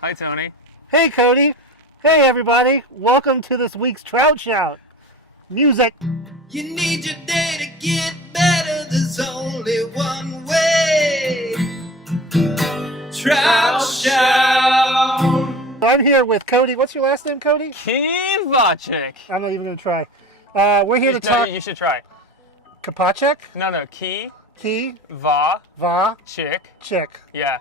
Hi, Tony. Hey, Cody. Hey, everybody. Welcome to this week's Trout Shout. Music. You need your day to get better. There's only one way. Trout Shout. I'm here with Cody. What's your last name, Cody? Kivachik. I'm not even going to try. We're here to No, talk. you should try. Kapachek? No. Ki, Ki, va, va, chick. chick. Yeah.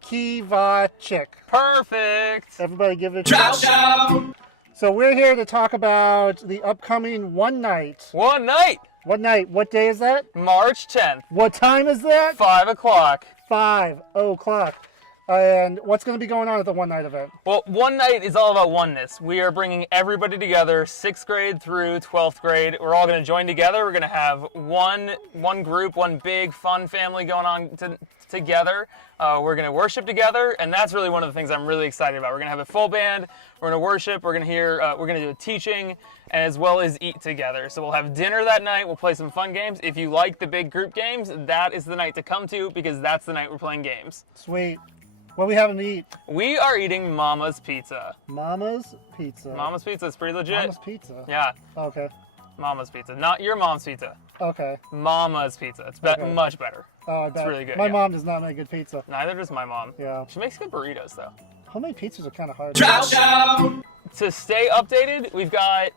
Ki, va, chick. Perfect. Everybody give it a Trout try. Shout. So we're here to talk about the upcoming One Night. One night, One Night. What day is that? March 10th, What time is that? 5 o'clock. 5 o'clock. And what's going to be going on at the One Night event? Well, one night is all about oneness. We are bringing everybody together, 6th grade through 12th grade. We're all going to join together. We're going to have one group, one big fun family going on together. We're going to worship together, and that's really one of the things I'm really excited about. We're going to have a full band. We're going to worship. We're going to hear. We're going to do a teaching, as well as eat together. So we'll have dinner that night. We'll play some fun games. If you like the big group games, that is the night to come to, because that's the night we're playing games. Sweet. What are we having to eat? We are eating Mama's Pizza. Mama's Pizza. Mama's Pizza is pretty legit. Mama's Pizza. Yeah, Okay. Mama's Pizza. Not your mom's pizza. Okay. Mama's Pizza. It's Okay. much better. Oh, I bet. really good, My yeah. mom does not make good pizza. Neither does my mom. Yeah. She makes good burritos, though. Homemade pizzas are kind of hard. Trout Shout. To stay updated, we've got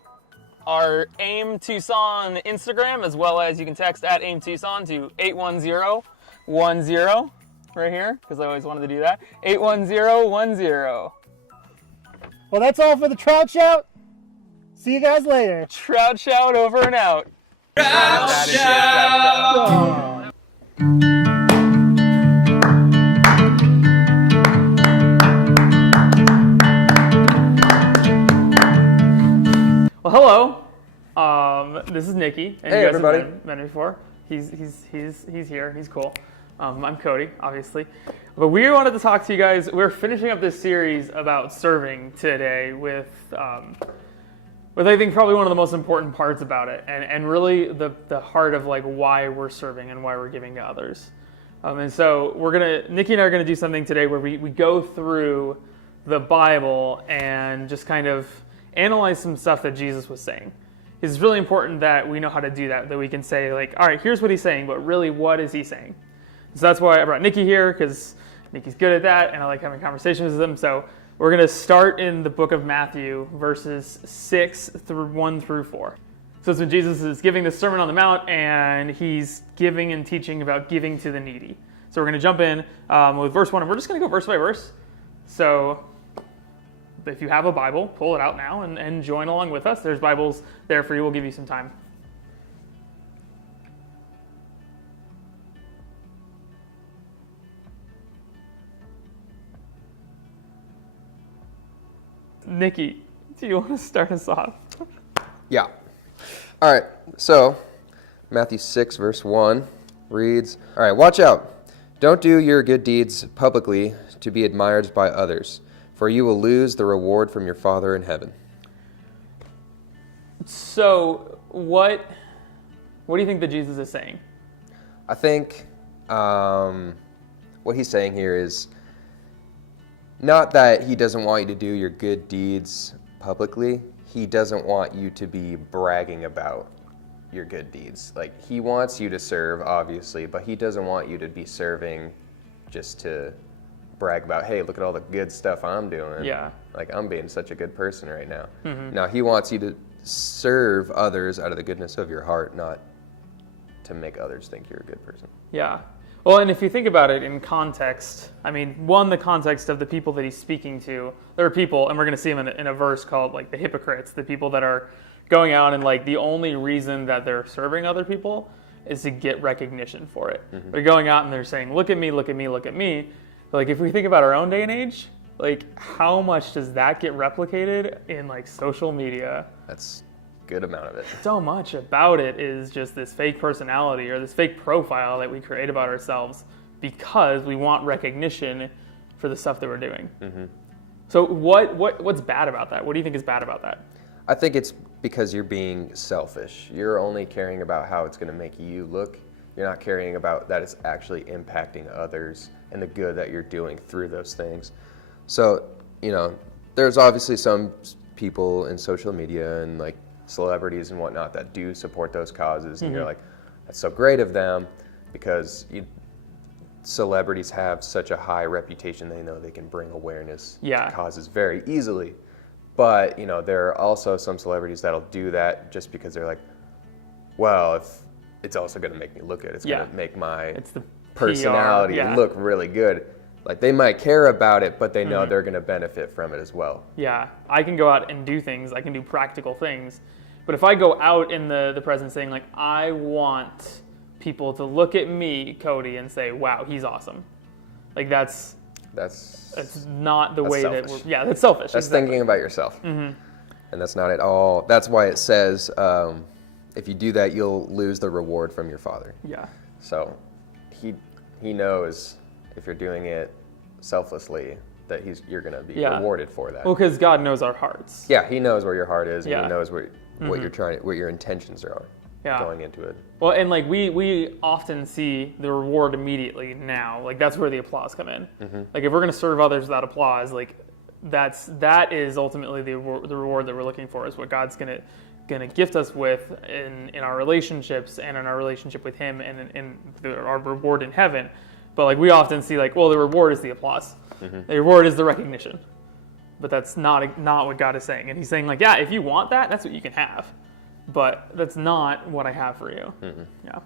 our AIM Tucson Instagram, as well as you can text at AIM Tucson to 81010 right here, because I always wanted to do that. 81010. Well, that's all for the Trout Shout. See you guys later. Trout shout over and out. Trout That is it. Shout. Oh. Well, hello. This is Nicky. And Hey, you guys everybody. have met him before. He's here. He's cool. I'm Cody, obviously. But we wanted to talk to you guys. We're finishing up this series about serving today with I think probably one of the most important parts about it, and really the heart of like why we're serving and why we're giving to others. And so Nicky and I are gonna do something today where we go through the Bible and just kind of analyze some stuff that Jesus was saying. It's really important that we know how to do that we can say like, all right, here's what he's saying, but really what is he saying? So that's why I brought Nicky here, because Nicky's good at that, and I like having conversations with him. So we're going to start in the book of Matthew, verses 1 through 4. So it's when Jesus is giving the Sermon on the Mount, and he's giving and teaching about giving to the needy. So we're going to jump in with verse 1, and we're just going to go verse by verse. So if you have a Bible, pull it out now and join along with us. There's Bibles there for you. We'll give you some time. Nicky, do you want to start us off? Yeah. All right. So, Matthew 6, verse 1 reads, all right, watch out. Don't do your good deeds publicly to be admired by others, for you will lose the reward from your Father in heaven. So, what do you think that Jesus is saying? I think what he's saying here is not that he doesn't want you to do your good deeds publicly. He doesn't want you to be bragging about your good deeds. Like, he wants you to serve, obviously, but he doesn't want you to be serving just to brag about, hey, look at all the good stuff I'm doing. Yeah. Like, I'm being such a good person right now. Mm-hmm. No, he wants you to serve others out of the goodness of your heart, not to make others think you're a good person. Yeah. Well, and if you think about it in context, I mean, the context of the people that he's speaking to, there are people, and we're going to see them in a verse called like the hypocrites, the people that are going out and like the only reason that they're serving other people is to get recognition for it. Mm-hmm. They're going out and they're saying, look at me, look at me, look at me. But like if we think about our own day and age, like how much does that get replicated in like social media? That's good amount of it. So much about it is just this fake personality or this fake profile that we create about ourselves because we want recognition for the stuff that we're doing. Mm-hmm. So what's bad about that? What do you think is bad about that? I think it's because you're being selfish. You're only caring about how it's going to make you look. You're not caring about that it's actually impacting others and the good that you're doing through those things. So there's obviously some people in social media and like celebrities and whatnot that do support those causes, and you're like, that's so great of them, because celebrities have such a high reputation. They know they can bring awareness to causes very easily. But, there are also some celebrities that'll do that just because they're like, well, if it's also going to make me look good. It's going to make my personality look really good. Like, they might care about it, but they know they're going to benefit from it as well. Yeah, I can go out and do things. I can do practical things. But if I go out in the present saying, like, I want people to look at me, Cody, and say, wow, he's awesome. Like, that's not the way selfish. that we're... Yeah, that's selfish. That's thinking about yourself. And that's not at all... That's why it says, if you do that, you'll lose the reward from your Father. Yeah. So he knows if you're doing it selflessly that you're going to be rewarded for that. Well, because God knows our hearts. Yeah, he knows where your heart is, and he knows what your intentions are going into it. Well, and like we often see the reward immediately now. Like, that's where the applause come in. Like, if we're going to serve others without applause, like that is ultimately the reward that we're looking for, is what God's going to gift us with in our relationships and in our relationship with him, and in our reward in heaven. But like, we often see like, well, the reward is the applause. The reward is the recognition. But that's not what God is saying. And he's saying, like, yeah, if you want that, that's what you can have. But that's not what I have for you. Yeah.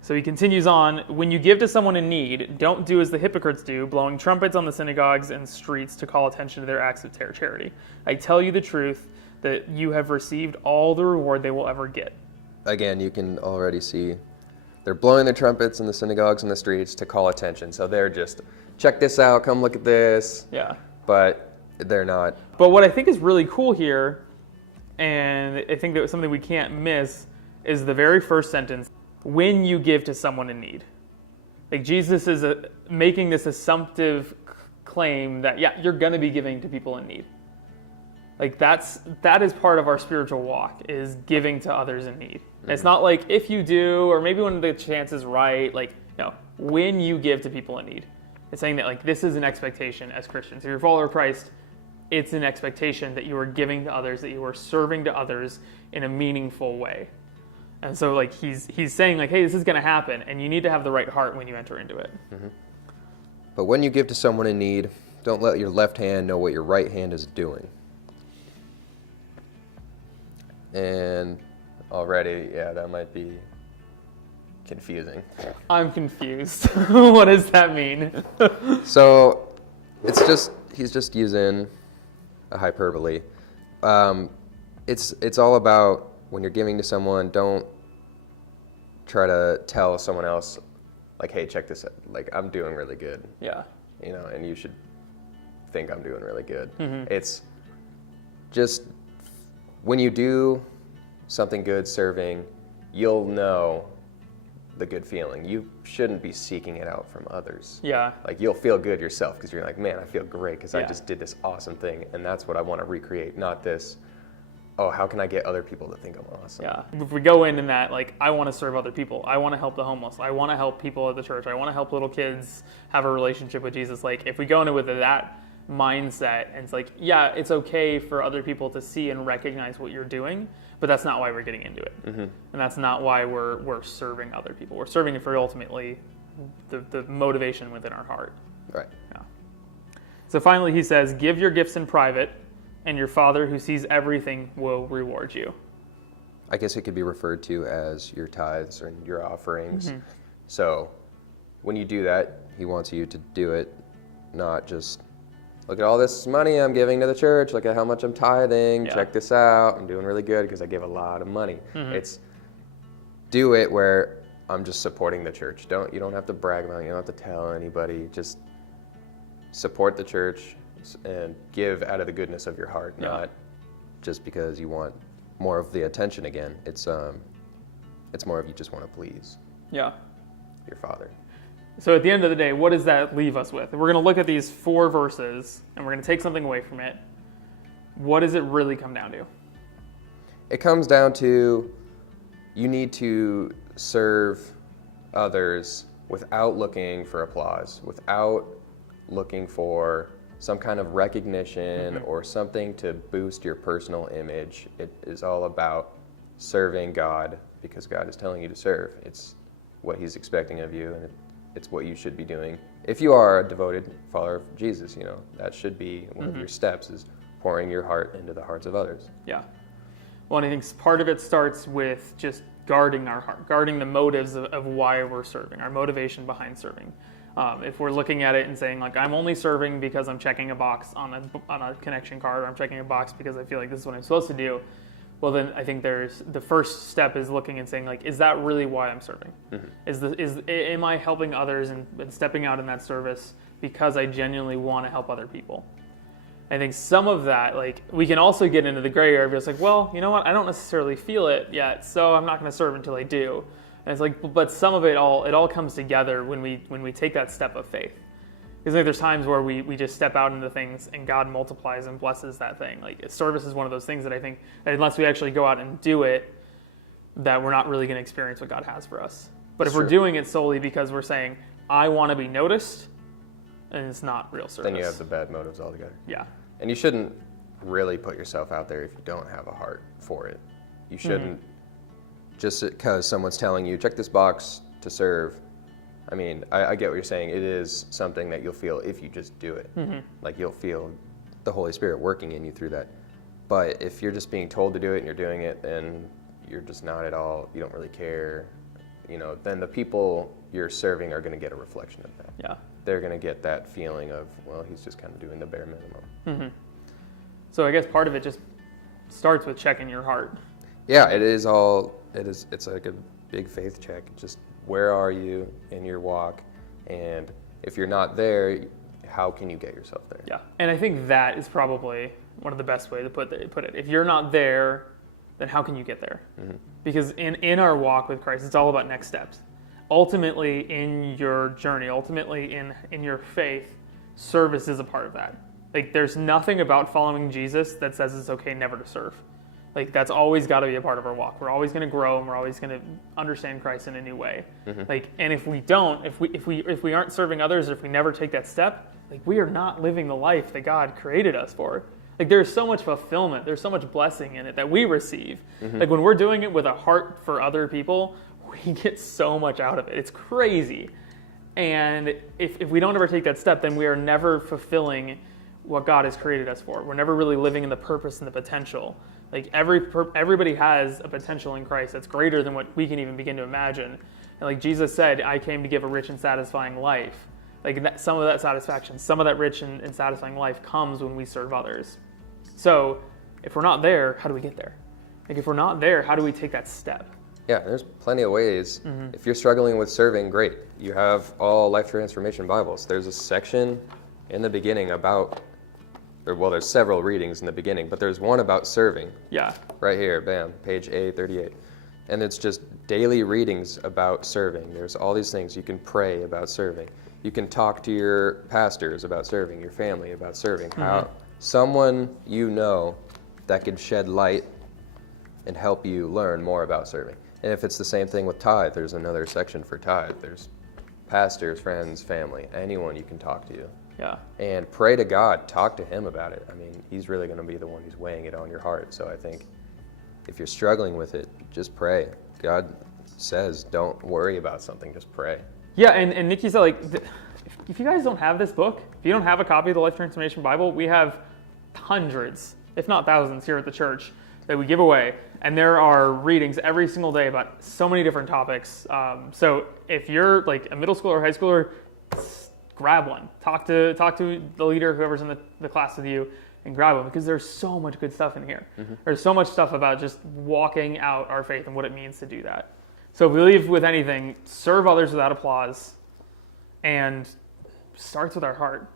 So he continues on, when you give to someone in need, don't do as the hypocrites do, blowing trumpets on the synagogues and streets to call attention to their acts of charity. I tell you the truth, that you have received all the reward they will ever get. Again, you can already see they're blowing their trumpets in the synagogues and the streets to call attention. So they're just, check this out, come look at this. Yeah. But they're not. But what I think is really cool here, and I think that something we can't miss, is the very first sentence, when you give to someone in need. Like, Jesus is making this assumptive claim that, yeah, you're going to be giving to people in need. Like, that is part of our spiritual walk, is giving to others in need. It's not like if you do, or maybe when the chance is right, like, no, when you give to people in need. It's saying that, like, this is an expectation as Christians. If you're a follower of Christ, it's an expectation that you are giving to others, that you are serving to others in a meaningful way. And so, like, he's saying, like, hey, this is going to happen, and you need to have the right heart when you enter into it. But when you give to someone in need, don't let your left hand know what your right hand is doing. And already, that might be confusing. I'm confused. What does that mean? So he's just using a hyperbole. It's all about, when you're giving to someone, don't try to tell someone else, like, hey, check this out. Like, I'm doing really good. Yeah. And you should think I'm doing really good. It's just, when you do something good serving, you'll know the good feeling. You shouldn't be seeking it out from others. Yeah. Like, you'll feel good yourself because you're like, man, I feel great because I just did this awesome thing, and that's what I want to recreate, not this, oh, how can I get other people to think I'm awesome? Yeah. If we go in that, like, I want to serve other people. I want to help the homeless. I want to help people at the church. I want to help little kids have a relationship with Jesus. Like, if we go into with that mindset, and it's like, yeah, it's okay for other people to see and recognize what you're doing, but that's not why we're getting into it. And that's not why we're serving other people. We're serving it for ultimately the motivation within our heart. Right. Yeah. So finally he says, give your gifts in private, and your Father who sees everything will reward you. I guess it could be referred to as your tithes and your offerings. So when you do that, he wants you to do it, not just, look at all this money I'm giving to the church, look at how much I'm tithing, check this out, I'm doing really good because I give a lot of money. It's, do it where I'm just supporting the church. You don't have to brag about it, you don't have to tell anybody, just support the church and give out of the goodness of your heart, not just because you want more of the attention again. It's more of you just want to please your Father. So at the end of the day, what does that leave us with? We're going to look at these 4 verses, and we're going to take something away from it. What does it really come down to? It comes down to, you need to serve others without looking for applause, without looking for some kind of recognition or something to boost your personal image. It is all about serving God because God is telling you to serve. It's what he's expecting of you, and it's what you should be doing. If you are a devoted follower of Jesus, you know, that should be one of your steps, is pouring your heart into the hearts of others. Yeah. Well, and I think part of it starts with just guarding our heart, guarding the motives of why we're serving, our motivation behind serving. If we're looking at it and saying, like, I'm only serving because I'm checking a box on a connection card, or I'm checking a box because I feel like this is what I'm supposed to do, well, then I think the first step is looking and saying, like, is that really why I'm serving? Am I helping others and stepping out in that service because I genuinely want to help other people? I think some of that, like, we can also get into the gray area. It's like, well, you know what? I don't necessarily feel it yet, so I'm not going to serve until I do. And it's like, but some of it all comes together when we take that step of faith. Because I think there's times where we just step out into things and God multiplies and blesses that thing. Like, service is one of those things that I think that unless we actually go out and do it, that we're not really going to experience what God has for us. But if we're doing it solely because we're saying, I want to be noticed, and it's not real service. Then you have the bad motives altogether. Yeah. And you shouldn't really put yourself out there if you don't have a heart for it. You shouldn't, just because someone's telling you, check this box to serve. I mean, I get what you're saying. It is something that you'll feel if you just do it. Like, you'll feel the Holy Spirit working in you through that. But if you're just being told to do it and you're doing it, then you're just not at all, you don't really care, you know, then the people you're serving are going to get a reflection of that. Yeah. They're going to get that feeling of, well, he's just kind of doing the bare minimum. So I guess part of it just starts with checking your heart. Yeah, it's like a big faith check. Just, where are you in your walk? And if you're not there, how can you get yourself there? Yeah, and I think that is probably one of the best way to put it. If you're not there, then how can you get there? Because in our walk with Christ, it's all about next steps. Ultimately, in your journey, ultimately in your faith, service is a part of that. Like, there's nothing about following Jesus that says it's okay never to serve. Like, that's always got to be a part of our walk. We're always going to grow, and we're always going to understand Christ in a new way. Like, and if we don't, if we aren't serving others, or if we never take that step, like, we are not living the life that God created us for. Like, there's so much fulfillment, there's so much blessing in it that we receive. Like, when we're doing it with a heart for other people, we get so much out of it. It's crazy. And if we don't ever take that step, then we are never fulfilling what God has created us for. We're never really living in the purpose and the potential. Like, everybody has a potential in Christ that's greater than what we can even begin to imagine. And like Jesus said, I came to give a rich and satisfying life. Like, some of that satisfaction, some of that rich and satisfying life comes when we serve others. So if we're not there, how do we get there? Like, if we're not there, how do we take that step? Yeah, there's plenty of ways. If you're struggling with serving, great. You have all Life Transformation Bibles. There's a section in the beginning about, well, there's several readings in the beginning, but there's one about serving. Yeah. Right here, bam, page A38. And it's just daily readings about serving. There's all these things. You can pray about serving. You can talk to your pastors about serving, your family about serving. How someone you know that could shed light and help you learn more about serving. And if it's the same thing with tithe, there's another section for tithe. There's pastors, friends, family, anyone you can talk to. Yeah. And pray to God, talk to him about it. I mean, he's really going to be the one who's weighing it on your heart. So I think if you're struggling with it, just pray. God says, don't worry about something, just pray. Yeah, and Nicky said, like, if you guys don't have this book, if you don't have a copy of the Life Transformation Bible, we have hundreds, if not thousands, here at the church that we give away. And there are readings every single day about so many different topics. So if you're like a middle schooler or high schooler, grab one. Talk to the leader, whoever's in the class with you, and grab one, because there's so much good stuff in here. There's so much stuff about just walking out our faith and what it means to do that. So if we leave with anything, serve others without applause, and starts with our heart.